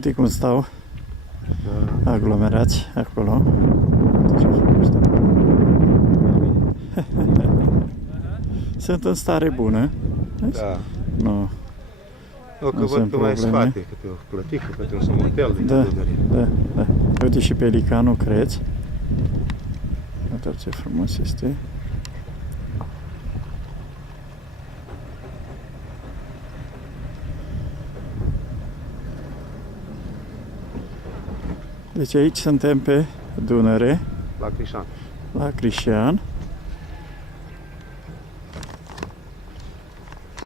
Uite cum stau Da. aglomerați acolo. Ce frumos. Sunt în stare bună. Vezi? Da. Nu. O, că Nu văd sunt că mai probleme. scoate câte o plătică, câte un somotel din Da, Dunăre. da, da. Uite și pelicanul creț. Uite ce frumos este. Deci aici suntem pe Dunăre, La Crișan. la Crișan.